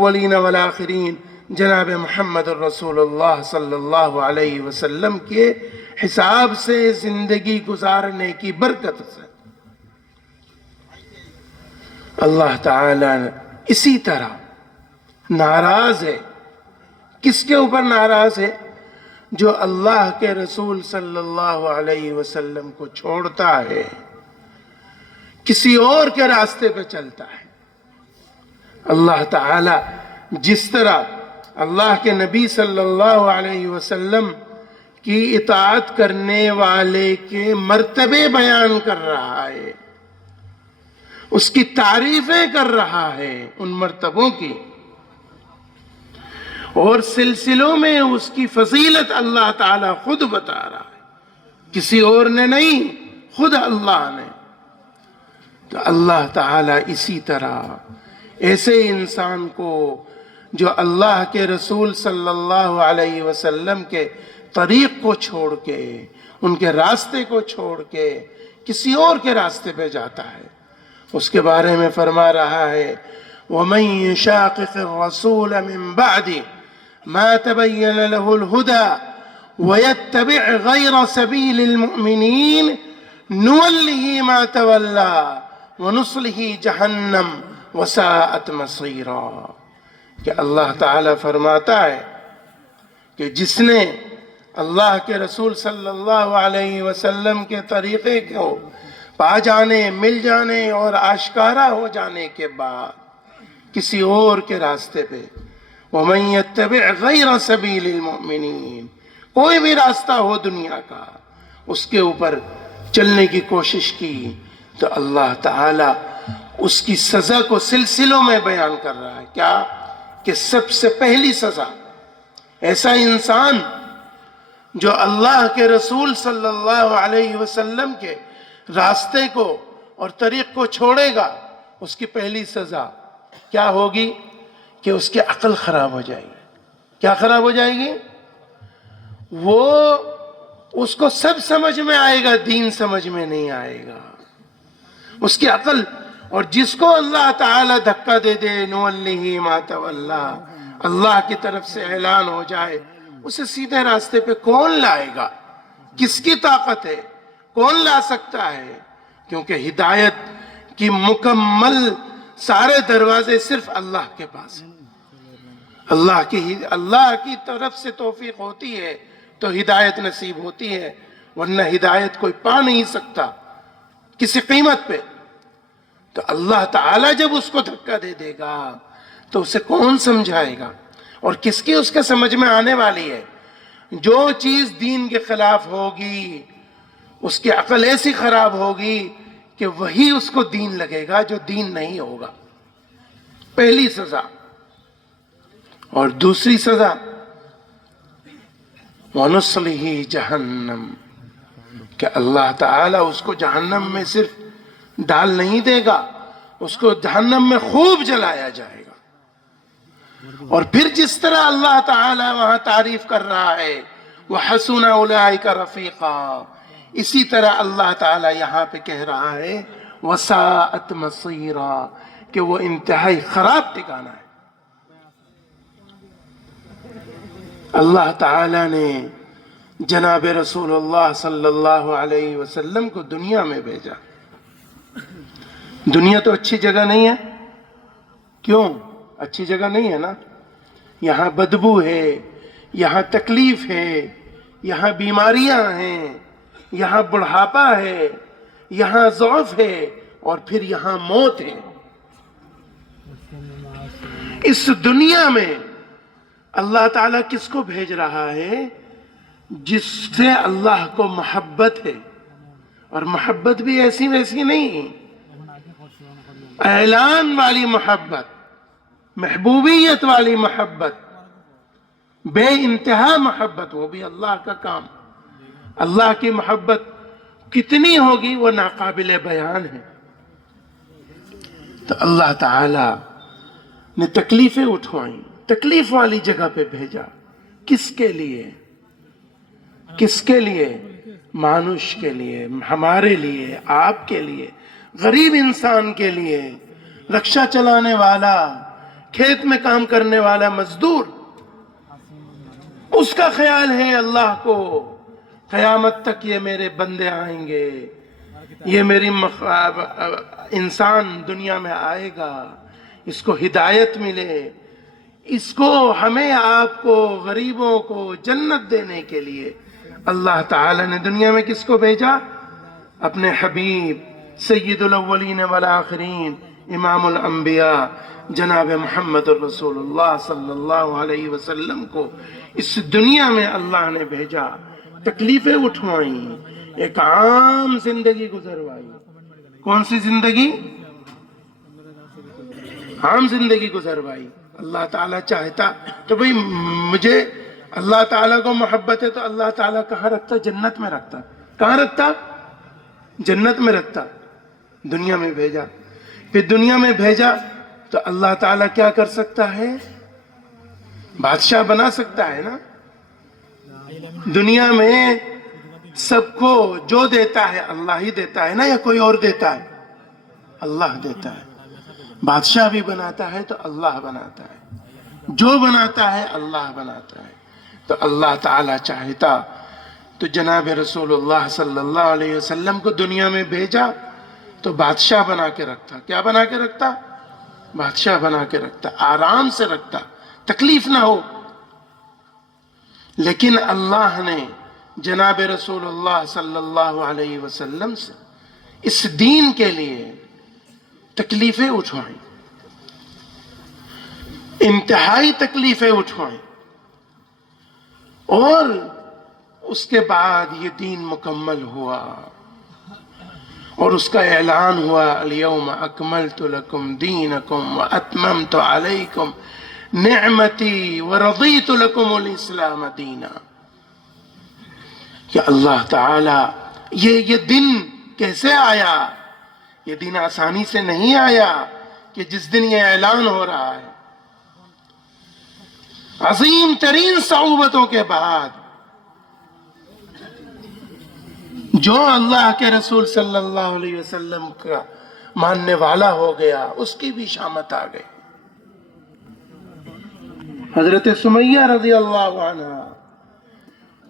الاولین والآخرین جناب محمد الرسول اللہ صلی اللہ علیہ وسلم کے حساب سے زندگی گزارنے کی برکت سے اللہ تعالیٰ اسی طرح ناراض ہے. کس کے اوپر ناراض ہے؟ جو اللہ کے رسول صلی اللہ علیہ وسلم کو چھوڑتا ہے، کسی اور کے راستے پہ چلتا ہے. اللہ تعالی جس طرح اللہ کے نبی صلی اللہ علیہ وسلم کی اطاعت کرنے والے کے مرتبے بیان کر رہا ہے، اس کی تعریفیں کر رہا ہے ان مرتبوں کی، اور سلسلوں میں اس کی فضیلت اللہ تعالیٰ خود بتا رہا ہے، کسی اور نے نہیں، خود اللہ نے. تو اللہ تعالیٰ اسی طرح ایسے انسان کو جو اللہ کے رسول صلی اللہ علیہ وسلم کے طریق کو چھوڑ کے، ان کے راستے کو چھوڑ کے کسی اور کے راستے پہ جاتا ہے، اس کے بارے میں فرما رہا ہے وَمَن يُشَاقِقِ الرَّسُولَ مِن بَعْدِ مَا تَبَيَّنَ لَهُ الْهُدَى وَيَتَّبِعْ غَيْرَ سَبِيلِ الْمُؤْمِنِينَ نُوَلِّهِ مَا تَوَلَّى وَنُصْلِهِ جَهَنَّمَ وَسَاءَتْ مَصِيرًا. کہ اللہ تعالیٰ فرماتا ہے کہ جس نے اللہ کے رسول صلی اللہ علیہ وسلم کے طریقے کو پا جانے، مل جانے اور آشکارا ہو جانے کے بعد کسی اور کے راستے پہ وَمَن يَتَّبِعْ غَيْرَ سَبِيلِ الْمُؤْمِنِينَ، کوئی بھی راستہ ہو دنیا کا، اس کے اوپر چلنے کی کوشش کی، تو اللہ تعالیٰ اس کی سزا کو سلسلوں میں بیان کر رہا ہے. کیا کہ سب سے پہلی سزا ایسا انسان جو اللہ کے رسول صلی اللہ علیہ وسلم کے راستے کو اور طریق کو چھوڑے گا، اس کی پہلی سزا کیا ہوگی کہ اس کی عقل خراب ہو جائے گی. کیا خراب ہو جائے گی؟ وہ اس کو سب سمجھ میں آئے گا، دین سمجھ میں نہیں آئے گا. اس کی عقل، اور جس کو اللہ تعالیٰ دھکا دے دے نُوَلِّهِ مَا تَوَلَّى، اللہ کی طرف سے اعلان ہو جائے، اسے سیدھے راستے پہ کون لائے گا؟ کس کی طاقت ہے؟ کون لا سکتا ہے؟ کیونکہ ہدایت کی مکمل سارے دروازے صرف اللہ کے پاس ہیں. اللہ کی طرف سے توفیق ہوتی ہے تو ہدایت نصیب ہوتی ہے، ورنہ ہدایت کوئی پا نہیں سکتا کسی قیمت پہ. تو اللہ تعالیٰ جب اس کو دھکا دے دے گا تو اسے کون سمجھائے گا؟ اور کس کی اس کے سمجھ میں آنے والی ہے؟ جو چیز دین کے خلاف ہوگی اس کی عقل ایسی خراب ہوگی کہ وہی اس کو دین لگے گا جو دین نہیں ہوگا. پہلی سزا. اور دوسری سزا وَنُصْلِهِ جَهَنَّمَ، کہ اللہ تعالیٰ اس کو جہنم میں صرف ڈال نہیں دے گا، اس کو جہنم میں خوب جلایا جائے گا. اور پھر جس طرح اللہ تعالیٰ وہاں تعریف کر رہا ہے وَحَسُنَ أُولَئِكَ رَفِيقًا، اسی طرح اللہ تعالیٰ یہاں پہ کہہ رہا ہے وَسَاءَتْ مَصِيرًا، کہ وہ انتہائی خراب ٹھکانہ ہے. اللہ تعالیٰ نے جناب رسول اللہ صلی اللہ علیہ وسلم کو دنیا میں بھیجا. دنیا تو اچھی جگہ نہیں ہے. کیوں اچھی جگہ نہیں ہے نا؟ یہاں بدبو ہے، یہاں تکلیف ہے، یہاں بیماریاں ہیں، یہاں بڑھاپا ہے، یہاں ضعف ہے، اور پھر یہاں موت ہے. اس دنیا میں اللہ تعالیٰ کس کو بھیج رہا ہے؟ جس سے اللہ کو محبت ہے، اور محبت بھی ایسی ویسی نہیں، اعلان والی محبت، محبوبیت والی محبت، بے انتہا محبت. وہ بھی اللہ کا کام. اللہ کی محبت کتنی ہوگی وہ ناقابل بیان ہے. تو اللہ تعالی نے تکلیفیں اٹھوائیں، تکلیف والی جگہ پہ بھیجا. کس کے لیے؟ کس کے لیے؟ مانوش کے لیے، ہمارے لیے، آپ کے لیے، غریب انسان کے لیے، رکشہ چلانے والا، کھیت میں کام کرنے والا مزدور، اس کا خیال ہے اللہ کو قیامت تک یہ میرے بندے آئیں گے، یہ میری انسان دنیا میں آئے گا، اس کو ہدایت ملے، اس کو ہمیں آپ کو غریبوں کو جنت دینے کے لیے اللہ تعالی نے دنیا میں کس کو بھیجا؟ اپنے حبیب سید الاولین والآخرین امام الانبیاء جناب محمد الرسول اللہ صلی اللہ علیہ وسلم کو اس دنیا میں اللہ نے بھیجا، تکلیفیں اٹھوائیں، ایک عام زندگی گزروائی۔ کون سی زندگی؟ عام زندگی گزروائی۔ اللہ تعالیٰ چاہتا تو بھئی مجھے اللہ تعالیٰ کو محبت ہے تو اللہ تعالیٰ کہاں رکھتا؟ جنت میں رکھتا۔ کہاں رکھتا؟ جنت میں رکھتا۔ دنیا میں بھیجا، پھر دنیا میں بھیجا تو اللہ تعالیٰ کیا کر سکتا ہے؟ بادشاہ بنا سکتا ہے نا۔ دنیا میں سب کو جو دیتا ہے اللہ ہی دیتا ہے نا، یا کوئی اور دیتا ہے؟ اللہ دیتا ہے۔ بادشاہ بھی بناتا ہے تو اللہ بناتا ہے، جو بناتا ہے اللہ بناتا ہے۔ تو اللہ تعالیٰ چاہتا تو جناب رسول اللہ صلی اللہ علیہ وسلم کو دنیا میں بھیجا تو بادشاہ بنا کے رکھتا۔ کیا بنا کے رکھتا؟ بادشاہ بنا کے رکھتا، آرام سے رکھتا، تکلیف نہ ہو۔ لیکن اللہ نے جناب رسول اللہ صلی اللہ علیہ وسلم سے اس دین کے لیے تکلیفیں اٹھوائیں، انتہائی تکلیفیں اٹھوائیں، اور اس کے بعد یہ دین مکمل ہوا اور اس کا اعلان ہوا الیوم اکملت لکم دینکم واتممت علیکم نعمتی ورضیت لکم الاسلام دینا۔ کہ اللہ تعالی یہ دن کیسے آیا؟ یہ دن آسانی سے نہیں آیا کہ جس دن یہ اعلان ہو رہا ہے، عظیم ترین صعوبتوں کے بعد جو اللہ کے رسول صلی اللہ علیہ وسلم کا ماننے والا ہو گیا اس کی بھی شامت آ گئی۔ حضرت سمیہ رضی اللہ عنہ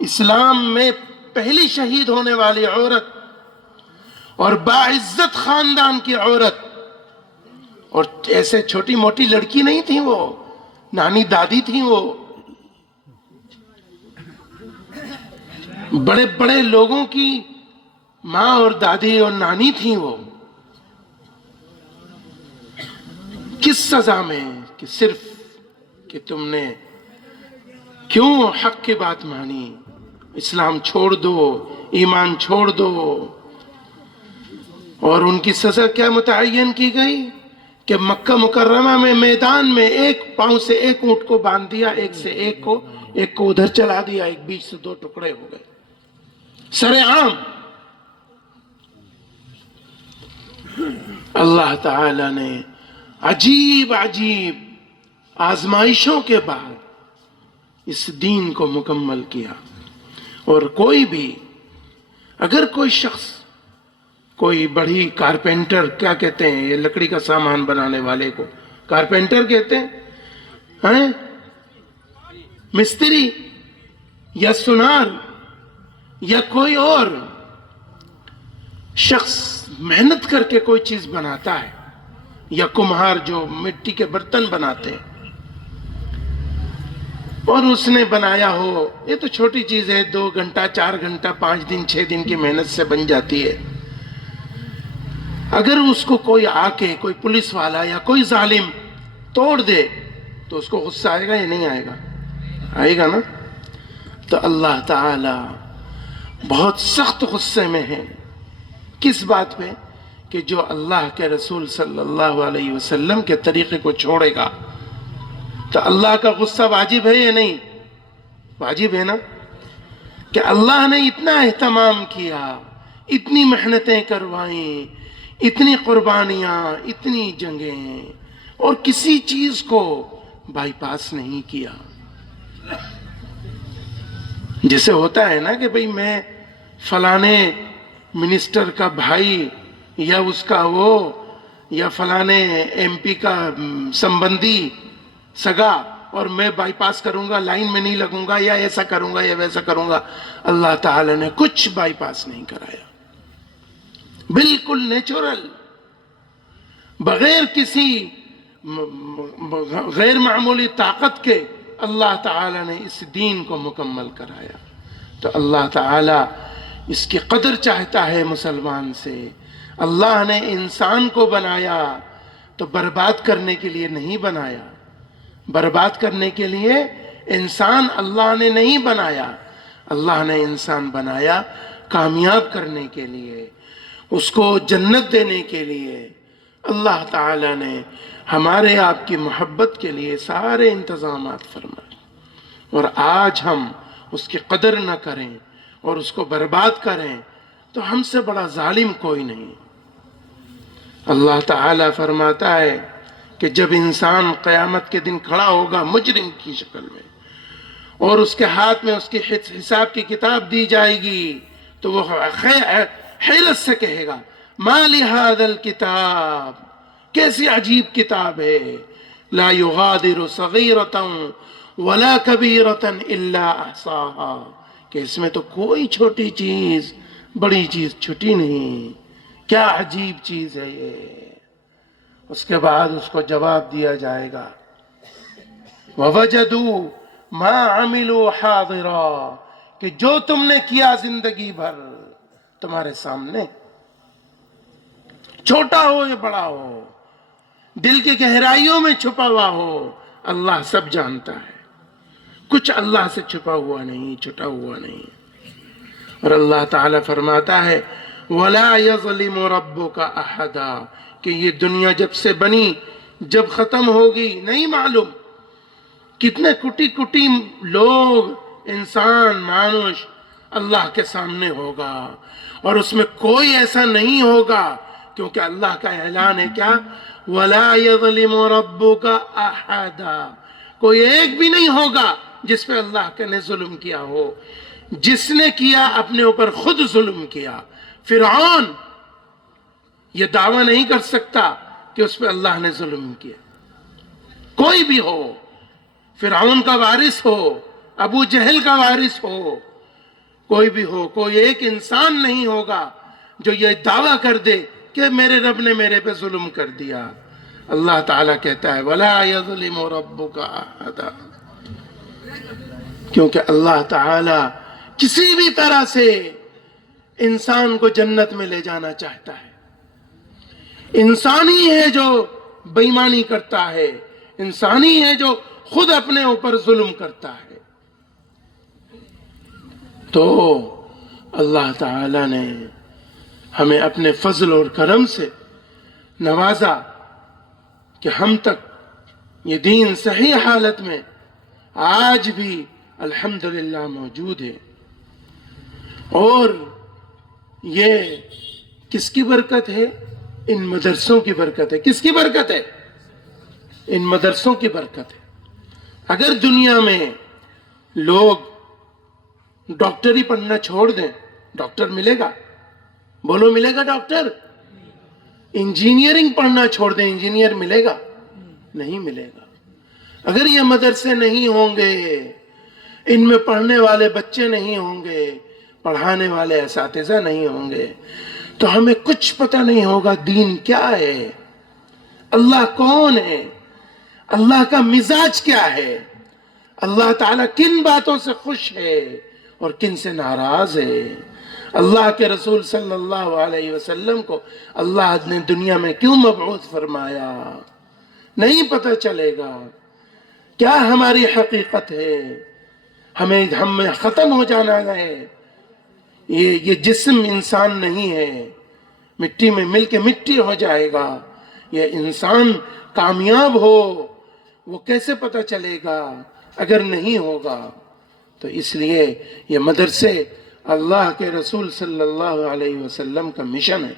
اسلام میں پہلی شہید ہونے والی عورت اور باعزت خاندان کی عورت، اور ایسے چھوٹی موٹی لڑکی نہیں تھی، وہ نانی دادی تھی، وہ بڑے بڑے لوگوں کی ماں اور دادی اور نانی تھی۔ وہ کس سزا میں؟ کہ صرف کہ تم نے کیوں حق کی بات مانی، اسلام چھوڑ دو، ایمان چھوڑ دو۔ اور ان کی سزا کیا متعین کی گئی کہ مکہ مکرمہ میں میدان میں ایک پاؤں سے ایک اونٹ کو باندھ دیا، ایک سے ایک کو ادھر چلا دیا، ایک بیچ سے دو ٹکڑے ہو گئے، سرعام۔ اللہ تعالی نے عجیب عجیب آزمائشوں کے بعد اس دین کو مکمل کیا۔ اور کوئی بھی، اگر کوئی شخص، کوئی بڑی کارپینٹر، کیا کہتے ہیں یہ لکڑی کا سامان بنانے والے کو کارپینٹر کہتے ہیں، مستری یا سونار یا کوئی اور شخص محنت کر کے کوئی چیز بناتا ہے، یا کمہار جو مٹی کے برتن بناتے ہیں، اور اس نے بنایا ہو، یہ تو چھوٹی چیز ہے، 2 گھنٹہ 4 گھنٹہ 5 دن 6 دن کی محنت سے بن جاتی ہے۔ اگر اس کو کوئی آ کے، کوئی پولیس والا یا کوئی ظالم توڑ دے تو اس کو غصہ آئے گا یا نہیں آئے گا؟ آئے گا نا۔ تو اللہ تعالی بہت سخت غصے میں ہے، کس بات پہ؟ کہ جو اللہ کے رسول صلی اللہ علیہ وسلم کے طریقے کو چھوڑے گا۔ تو اللہ کا غصہ واجب ہے یا نہیں؟ واجب ہے نا، کہ اللہ نے اتنا اہتمام کیا، اتنی محنتیں کروائیں، اتنی قربانیاں، اتنی جنگیں، اور کسی چیز کو بائی پاس نہیں کیا۔ جیسے ہوتا ہے نا کہ بھئی میں فلانے منسٹر کا بھائی یا اس کا وہ یا فلانے ایم پی کا سمبندی سگا اور میں بائی پاس کروں گا، لائن میں نہیں لگوں گا، یا ایسا کروں گا یا ویسا کروں گا. اللہ تعالی نے کچھ بائی پاس نہیں کرایا، بالکل نیچرل، بغیر کسی غیر معمولی طاقت کے اللہ تعالی نے اس دین کو مکمل کرایا. تو اللہ تعالی اس کی قدر چاہتا ہے مسلمان سے. اللہ نے انسان کو بنایا تو برباد کرنے کے لیے نہیں بنایا، برباد کرنے کے لیے انسان اللہ نے نہیں بنایا. اللہ نے انسان بنایا کامیاب کرنے کے لیے، اس کو جنت دینے کے لیے. اللہ تعالی نے ہمارے آپ کی محبت کے لیے سارے انتظامات فرمائے، اور آج ہم اس کی قدر نہ کریں اور اس کو برباد کریں تو ہم سے بڑا ظالم کوئی نہیں. اللہ تعالی فرماتا ہے کہ جب انسان قیامت کے دن کھڑا ہوگا مجرم کی شکل میں، اور اس کے ہاتھ میں اس کی حساب کی کتاب دی جائے گی، تو وہ حیرت سے کہے گا ما لہذا الکتاب، کیسی عجیب کتاب ہے، لا یغادر صغیرۃ ولا کبیرۃ الا احصاها، کہ اس میں تو کوئی چھوٹی چیز بڑی چیز چھٹی نہیں. کیا عجیب چیز ہے یہ. اس کے بعد اس کو جواب دیا جائے گا وَوَجَدُوا مَا عَمِلُوا حَاضِرًا، کہ جو تم نے کیا زندگی بھر تمہارے سامنے، چھوٹا ہو یا بڑا ہو، دل کی گہرائیوں میں چھپا ہوا ہو، اللہ سب جانتا ہے. کچھ اللہ سے چھپا ہوا نہیں، چھٹا ہوا نہیں. اور اللہ تعالیٰ فرماتا ہے وَلَا يَظْلِمُ رَبُّكَ أَحَدًا، کہ یہ دنیا جب سے بنی جب ختم ہوگی نہیں معلوم. کتنے کٹی کٹی لوگ، انسان، مانوش اللہ کے سامنے ہوگا، اور اس میں کوئی ایسا نہیں ہوگا، کیونکہ اللہ کا اعلان ہے کیا، وَلَا يَظْلِمُ رَبُّكَ أَحَدًا، کوئی ایک بھی نہیں ہوگا جس پہ اللہ نے ظلم کیا ہو. جس نے کیا اپنے اوپر خود ظلم کیا. فرعون یہ دعویٰ نہیں کر سکتا کہ اس پہ اللہ نے ظلم کیا. کوئی بھی ہو، فرعون کا وارث ہو، ابو جہل کا وارث ہو، کوئی بھی ہو، کوئی ایک انسان نہیں ہوگا جو یہ دعویٰ کر دے کہ میرے رب نے میرے پہ ظلم کر دیا. اللہ تعالیٰ کہتا ہے وَلَا يَظْلِمُ رَبُّكَ أَحَدًا، کیونکہ اللہ تعالیٰ کسی بھی طرح سے انسان کو جنت میں لے جانا چاہتا ہے. انسان ہی ہے جو بے ایمانی کرتا ہے، انسان ہی ہے جو خود اپنے اوپر ظلم کرتا ہے. تو اللہ تعالی نے ہمیں اپنے فضل اور کرم سے نوازا کہ ہم تک یہ دین صحیح حالت میں آج بھی الحمدللہ موجود ہے. اور یہ کس کی برکت ہے؟ ان مدرسوں کی برکت ہے. کس کی برکت ہے؟ ان مدرسوں کی برکت ہے. اگر دنیا میں لوگ ڈاکٹری پڑھنا چھوڑ دیں، ڈاکٹر ملے گا؟ بولو ملے گا ڈاکٹر؟ انجینئرنگ پڑھنا چھوڑ دیں، انجینئر ملے گا؟ نہیں ملے گا. اگر یہ مدرسے نہیں ہوں گے، ان میں پڑھنے والے بچے نہیں ہوں گے، پڑھانے والے اساتذہ نہیں ہوں گے، تو ہمیں کچھ پتہ نہیں ہوگا دین کیا ہے، اللہ کون ہے، اللہ کا مزاج کیا ہے، اللہ تعالیٰ کن باتوں سے خوش ہے اور کن سے ناراض ہے. اللہ کے رسول صلی اللہ علیہ وسلم کو اللہ نے دنیا میں کیوں مبعوث فرمایا، نہیں پتہ چلے گا. کیا ہماری حقیقت ہے؟ ہمیں ختم ہو جانا ہے. یہ جسم انسان نہیں ہے، مٹی میں مل کے مٹی ہو جائے گا. یہ انسان کامیاب ہو وہ کیسے پتہ چلے گا اگر نہیں ہوگا؟ تو اس لیے یہ مدرسے اللہ کے رسول صلی اللہ علیہ وسلم کا مشن ہے.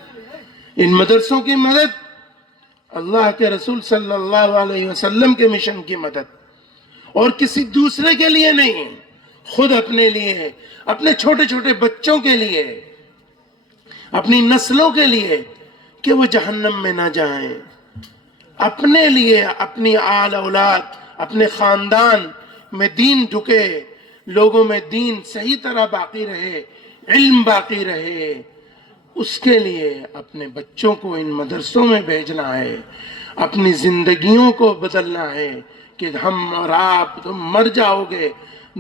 ان مدرسوں کی مدد اللہ کے رسول صلی اللہ علیہ وسلم کے مشن کی مدد، اور کسی دوسرے کے لیے نہیں، خود اپنے لیے، اپنے چھوٹے چھوٹے بچوں کے لیے، اپنی نسلوں کے لیے کہ وہ جہنم میں نہ جائیں، اپنے لیے، اپنی آل اولاد، اپنے خاندان میں دین ڈھکے، لوگوں میں دین صحیح طرح باقی رہے، علم باقی رہے، اس کے لیے اپنے بچوں کو ان مدرسوں میں بھیجنا ہے، اپنی زندگیوں کو بدلنا ہے کہ ہم اور آپ تم مر جاؤ گے،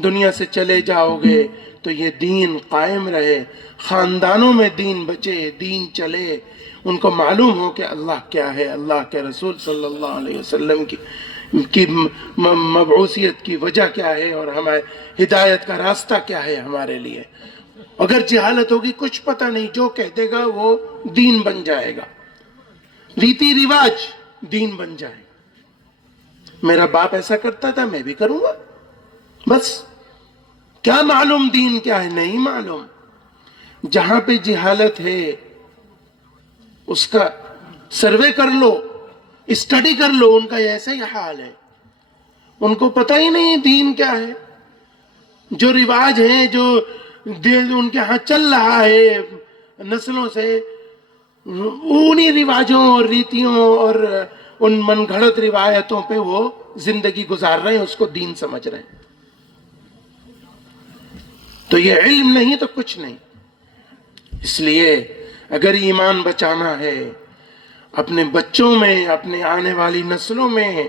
دنیا سے چلے جاؤ گے تو یہ دین قائم رہے، خاندانوں میں دین بچے، دین چلے، ان کو معلوم ہو کہ اللہ کیا ہے، اللہ کے رسول صلی اللہ علیہ وسلم کی مبعوثیت کی وجہ کیا ہے، اور ہمارے ہدایت کا راستہ کیا ہے ہمارے لیے۔ اگر جہالت ہوگی کچھ پتہ نہیں، جو کہہ دے گا وہ دین بن جائے گا، ریتی رواج دین بن جائے گا۔ میرا باپ ایسا کرتا تھا میں بھی کروں گا، بس کیا معلوم دین کیا ہے، نہیں معلوم۔ جہاں پہ جہالت ہے اس کا سروے کر لو، اسٹڈی کر لو، ان کا ایسا ہی حال ہے، ان کو پتہ ہی نہیں دین کیا ہے۔ جو رواج ہیں جو ان کے ہاں چل رہا ہے نسلوں سے، انہی رواجوں اور ریتیوں اور ان من گھڑت روایتوں پہ وہ زندگی گزار رہے ہیں، اس کو دین سمجھ رہے ہیں۔ تو یہ علم نہیں تو کچھ نہیں۔ اس لیے اگر ایمان بچانا ہے اپنے بچوں میں، اپنے آنے والی نسلوں میں،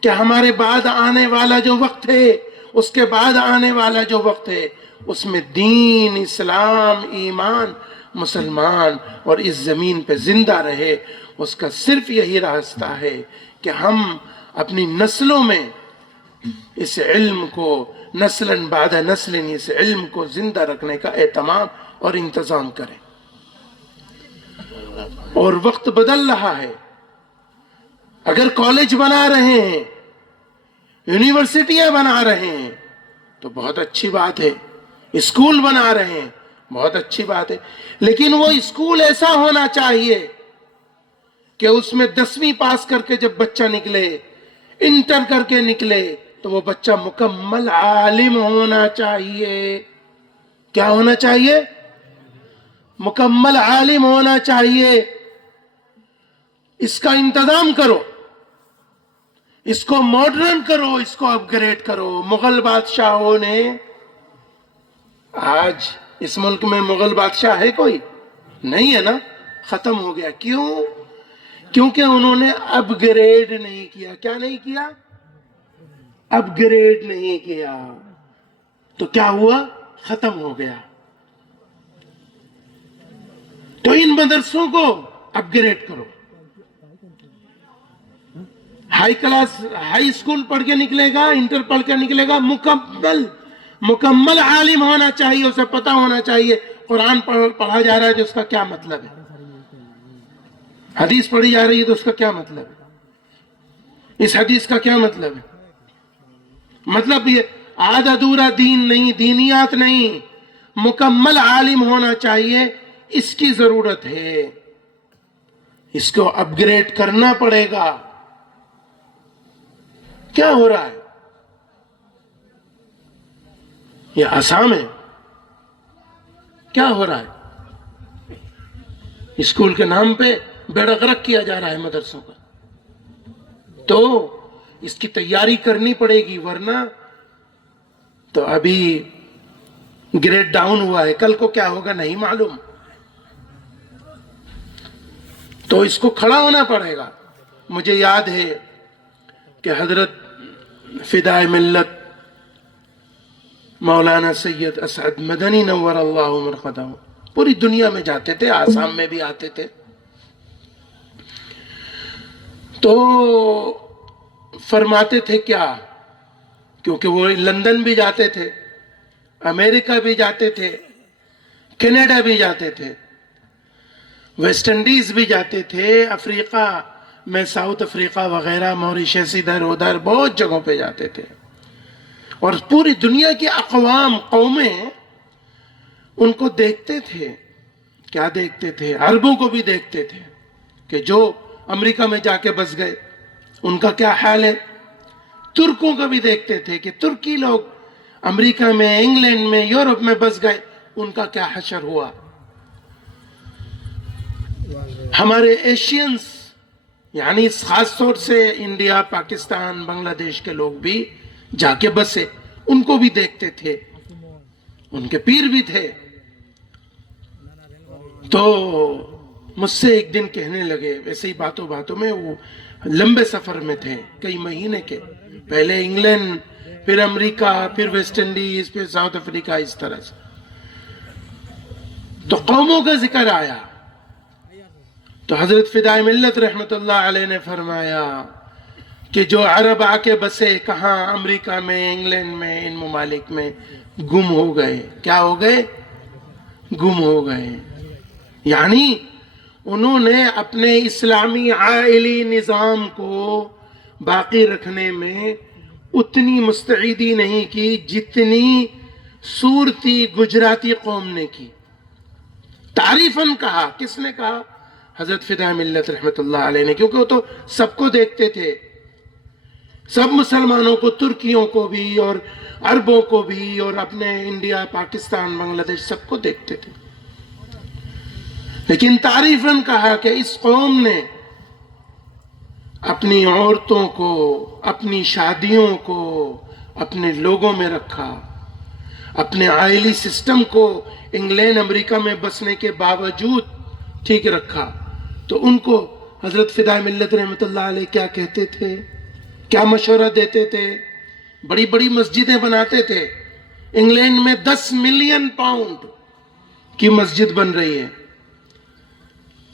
کہ ہمارے بعد آنے والا جو وقت ہے، اس کے بعد آنے والا جو وقت ہے، اس میں دین، اسلام، ایمان، مسلمان اور اس زمین پہ زندہ رہے، اس کا صرف یہی راستہ ہے کہ ہم اپنی نسلوں میں اس علم کو نسلاً بعد نسل اس علم کو زندہ رکھنے کا اہتمام اور انتظام کریں۔ اور وقت بدل رہا ہے، اگر کالج بنا رہے ہیں، یونیورسٹیاں بنا رہے ہیں تو بہت اچھی بات ہے، اسکول بنا رہے ہیں بہت اچھی بات ہے، لیکن وہ اسکول ایسا ہونا چاہیے کہ اس میں 10ویں پاس کر کے جب بچہ نکلے، انٹر کر کے نکلے، تو وہ بچہ مکمل عالم ہونا چاہیے۔ کیا ہونا چاہیے؟ مکمل عالم ہونا چاہیے۔ اس کا انتظام کرو، اس کو ماڈرن کرو، اس کو اپ گریڈ کرو۔ مغل بادشاہوں نے، آج اس ملک میں مغل بادشاہ ہے کوئی؟ نہیں ہے نا، ختم ہو گیا۔ کیوں؟ کیونکہ انہوں نے اپ گریڈ نہیں کیا۔ کیا نہیں کیا؟ اپ گریڈ نہیں کیا، تو کیا ہوا؟ ختم ہو گیا۔ تو ان مدرسوں کو اپ گریڈ کرو۔ ہائی اسکول پڑھ کے نکلے گا، انٹر پڑھ کے نکلے گا، مکمل عالم ہونا چاہیے، اسے پتہ ہونا چاہیے قرآن پڑھا جا رہا ہے تو اس کا کیا مطلب ہے، حدیث پڑھی جا رہی ہے تو اس کا کیا مطلب ہے، اس حدیث کا کیا مطلب ہے۔ مطلب یہ آدھ ادھورا دین نہیں، دینیات نہیں، مکمل عالم ہونا چاہیے، اس کی ضرورت ہے، اس کو اپ گریڈ کرنا پڑے گا۔ کیا ہو رہا ہے؟ یہ آسام ہے؟ کیا ہو رہا ہے؟ اسکول کے نام پہ بیڑا غرق کیا جا رہا ہے مدرسوں کا۔ تو اس کی تیاری کرنی پڑے گی، ورنہ تو ابھی گریڈ ڈاؤن ہوا ہے، کل کو کیا ہوگا نہیں معلوم۔ تو اس کو کھڑا ہونا پڑے گا۔ مجھے یاد ہے کہ حضرت فدائے ملت مولانا سید اسعد مدنی نور اللہ مرقدہ پوری دنیا میں جاتے تھے، آسام میں بھی آتے تھے، تو فرماتے تھے کیا، کیونکہ وہ لندن بھی جاتے تھے، امریکہ بھی جاتے تھے، کینیڈا بھی جاتے تھے، ویسٹ انڈیز بھی جاتے تھے، افریقہ میں ساؤتھ افریقہ وغیرہ، موریشس، ادھر ادھر بہت جگہوں پہ جاتے تھے، اور پوری دنیا کی اقوام، قومیں ان کو دیکھتے تھے۔ کیا دیکھتے تھے؟ عربوں کو بھی دیکھتے تھے کہ جو امریکہ میں جا کے بس گئے ان کا کیا حال ہے، ترکوں کو بھی دیکھتے تھے کہ ترکی لوگ امریکہ میں، انگلینڈ میں، یورپ میں بس گئے، ان کا کیا حشر ہوا۔ ہمارے ایشینز یعنی خاص طور سے انڈیا، پاکستان، بنگلہ دیش کے لوگ بھی جا کے بسے، ان کو بھی دیکھتے تھے، ان کے پیر بھی تھے. تو مجھ سے ایک دن کہنے لگے، ویسے ہی باتوں باتوں میں، وہ لمبے سفر میں تھے کئی مہینے کے، پہلے انگلینڈ، پھر امریکہ، پھر ویسٹ انڈیز، پھر ساؤتھ افریقہ، اس طرح سے. تو قوموں کا ذکر آیا تو حضرت فدائے ملت رحمت اللہ علیہ نے فرمایا کہ جو عرب آ کے بسے کہاں، امریکہ میں، انگلینڈ میں، ان ممالک میں، گم ہو گئے. کیا ہو گئے؟ گم ہو گئے. یعنی انہوں نے اپنے اسلامی عائلی نظام کو باقی رکھنے میں اتنی مستعدی نہیں کی جتنی صورتی گجراتی قوم نے کی. تعریفاً کہا. کس نے کہا؟ حضرت فدائے ملت رحمت اللہ علیہ نے، کیونکہ وہ تو سب کو دیکھتے تھے، سب مسلمانوں کو، ترکیوں کو بھی اور عربوں کو بھی، اور اپنے انڈیا، پاکستان، بنگلہ دیش، سب کو دیکھتے تھے. لیکن تعریفاً کہا کہ اس قوم نے اپنی عورتوں کو، اپنی شادیوں کو اپنے لوگوں میں رکھا، اپنے عائلی سسٹم کو انگلینڈ، امریکہ میں بسنے کے باوجود ٹھیک رکھا. تو ان کو حضرت فدائے ملت رحمت اللہ علیہ کیا کہتے تھے، کیا مشورہ دیتے تھے؟ بڑی بڑی مسجدیں بناتے تھے. انگلینڈ میں 10 ملین پاؤنڈ کی مسجد بن رہی ہے.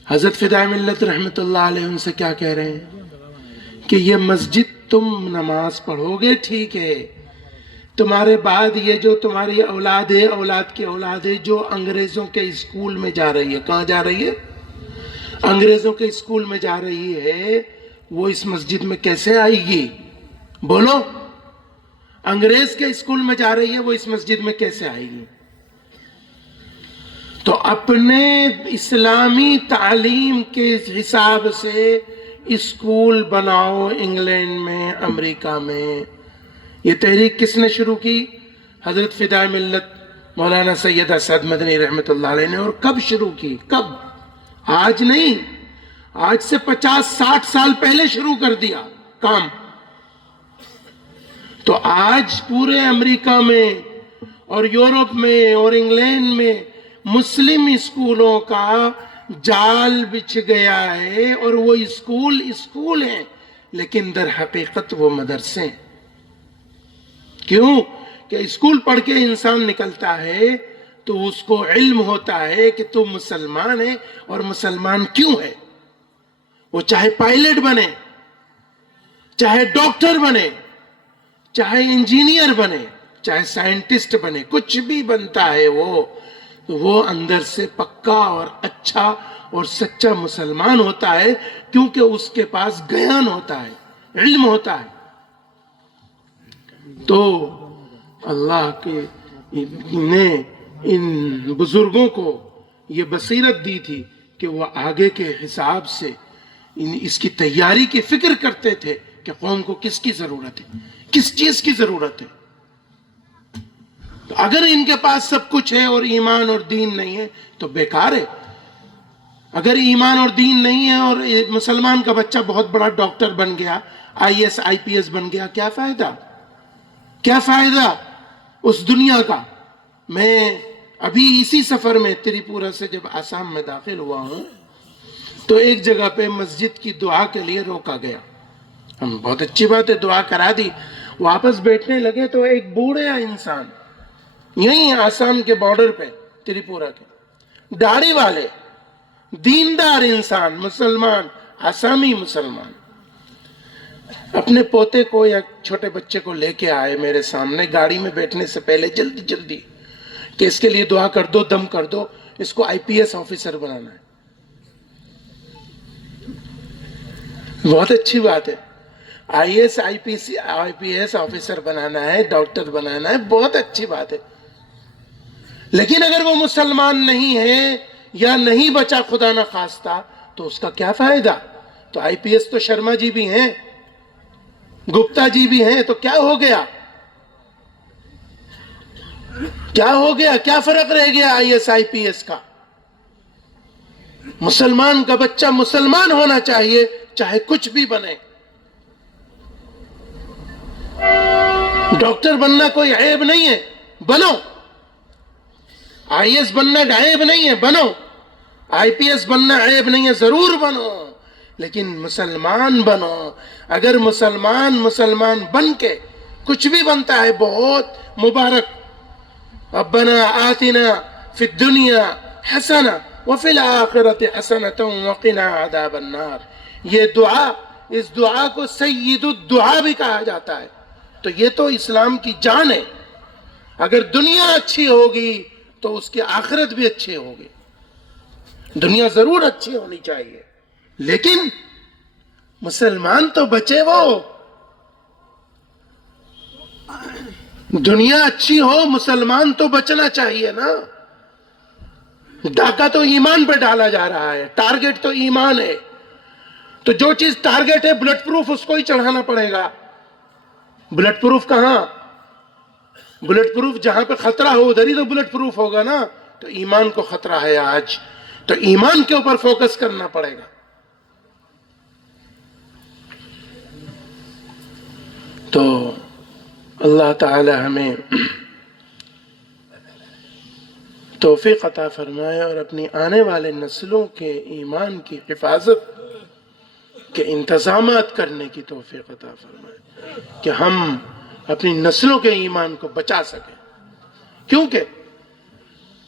حضرت فدائے ملت رحمت اللہ علیہ ان سے کیا کہہ رہے ہیں کہ یہ مسجد تم نماز پڑھو گے، ٹھیک ہے، تمہارے بعد یہ جو تمہاری اولاد ہے، اولاد کی اولاد ہے، جو انگریزوں کے اسکول میں جا رہی ہے. کہاں جا رہی ہے؟ انگریزوں کے اسکول میں جا رہی ہے. وہ اس مسجد میں کیسے آئے گی؟ بولو. انگریز کے اسکول میں جا رہی ہے، وہ اس مسجد میں کیسے آئے گی؟ تو اپنے اسلامی تعلیم کے حساب سے اسکول بناؤ انگلینڈ میں، امریکہ میں. یہ تحریک کس نے شروع کی؟ حضرت فدائے ملت مولانا سید اسد مدنی رحمت اللہ علیہ نے. اور کب شروع کی؟ کب؟ آج نہیں، آج سے 50-60 سال پہلے شروع کر دیا کام. تو آج پورے امریکہ میں اور یورپ میں اور انگلینڈ میں مسلم اسکولوں کا جال بچھ گیا ہے، اور وہ اسکول ہیں، لیکن در حقیقت وہ مدرسے ہیں. کیوں کہ اسکول پڑھ کے انسان نکلتا ہے تو اس کو علم ہوتا ہے کہ تو مسلمان ہے، اور مسلمان کیوں ہے. وہ چاہے پائلٹ بنے، چاہے ڈاکٹر بنے، چاہے انجینئر بنے، چاہے سائنٹسٹ بنے، کچھ بھی بنتا ہے وہ اندر سے پکا اور اچھا اور سچا مسلمان ہوتا ہے، کیونکہ اس کے پاس گیان ہوتا ہے، علم ہوتا ہے. تو اللہ کے نے ان بزرگوں کو یہ بصیرت دی تھی کہ وہ آگے کے حساب سے اس کی تیاری کی فکر کرتے تھے کہ قوم کو کس کی ضرورت ہے، کس چیز کی ضرورت ہے. تو اگر ان کے پاس سب کچھ ہے اور ایمان اور دین نہیں ہے تو بیکار ہے. اگر ایمان اور دین نہیں ہے اور مسلمان کا بچہ بہت بڑا ڈاکٹر بن گیا، IAS IPS بن گیا، کیا فائدہ؟ کیا فائدہ اس دنیا کا؟ میں ابھی اسی سفر میں تریپورہ سے جب آسام میں داخل ہوا ہوں تو ایک جگہ پہ مسجد کی دعا کے لیے روکا گیا. ہم بہت اچھی بات ہے، دعا کرا دی. واپس بیٹھنے لگے تو ایک بوڑھا انسان، یہیں آسام کے بارڈر پہ، تریپورہ کے، داڑھی والے، دیندار انسان، مسلمان، آسامی مسلمان، اپنے پوتے کو یا چھوٹے بچے کو لے کے آئے میرے سامنے گاڑی میں بیٹھنے سے پہلے جلدی جلدی کہ اس کے لیے دعا کر دو، دم کر دو، اس کو IPS آفیسر بنانا ہے. بہت اچھی بات ہے، IAS IPS آفیسر بنانا ہے، ڈاکٹر بنانا ہے، بہت اچھی بات ہے. لیکن اگر وہ مسلمان نہیں ہے یا نہیں بچا خدا نہ خواستہ تو اس کا کیا فائدہ؟ تو IPS تو شرما جی بھی ہیں، گپتا جی بھی ہیں، تو کیا ہو گیا؟ کیا ہو گیا؟ کیا فرق رہ گیا IAS IPS کا؟ مسلمان کا بچہ مسلمان ہونا چاہیے، چاہے کچھ بھی بنے. ڈاکٹر بننا کوئی عیب نہیں ہے، بنو. IAS بننا عیب نہیں ہے، بنو. IPS بننا عیب نہیں ہے، ضرور بنو. لیکن مسلمان بنو. اگر مسلمان بن کے کچھ بھی بنتا ہے بہت مبارک. ربنا آتنا فی الدنیا حسنہ وفی الآخرۃ حسنۃ وقنا عذاب النار. یہ دعا، اس دعا کو سید الدعا بھی کہا جاتا ہے. تو یہ تو اسلام کی جان ہے. اگر دنیا اچھی ہوگی تو اس کی آخرت بھی اچھی ہوگی. دنیا ضرور اچھی ہونی چاہیے، لیکن مسلمان تو بچے. وہ دنیا اچھی ہو، مسلمان تو بچنا چاہیے نا. ڈاکہ تو ایمان پہ ڈالا جا رہا ہے، ٹارگٹ تو ایمان ہے. تو جو چیز ٹارگٹ ہے بلٹ پروف اس کو ہی چڑھانا پڑے گا. بلٹ پروف کہاں؟ بلٹ پروف جہاں پہ خطرہ ہو ادھر ہی تو بلٹ پروف ہوگا نا. تو ایمان کو خطرہ ہے آج، تو ایمان کے اوپر فوکس کرنا پڑے گا. تو اللہ تعالی ہمیں توفیق عطا فرمائے اور اپنی آنے والے نسلوں کے ایمان کی حفاظت کے انتظامات کرنے کی توفیق عطا فرمائے کہ ہم اپنی نسلوں کے ایمان کو بچا سکیں. کیونکہ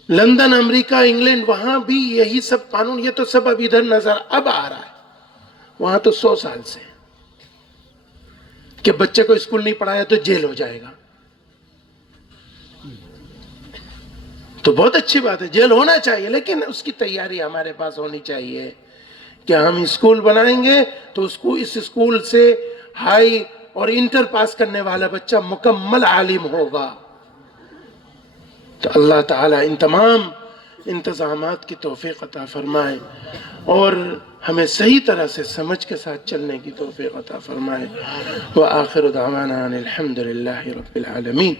لندن، امریکہ، انگلینڈ، وہاں بھی یہی سب قانون. یہ تو سب اب ادھر نظر اب آ رہا ہے. وہاں تو 100 سال سے کہ بچے کو اسکول نہیں پڑھایا تو جیل ہو جائے گا. تو بہت اچھی بات ہے، جیل ہونا چاہیے، لیکن اس کی تیاری ہمارے پاس ہونی چاہیے کہ ہم اسکول بنائیں گے تو اس اسکول سے ہائی اور انٹر پاس کرنے والا بچہ مکمل عالم ہوگا. تو اللہ تعالیٰ ان تمام انتظامات کی توفیق عطا فرمائے اور ہمیں صحیح طرح سے سمجھ کے ساتھ چلنے کی توفیق عطا فرمائے. وآخر دعوانا ان الحمد للہ رب العالمین.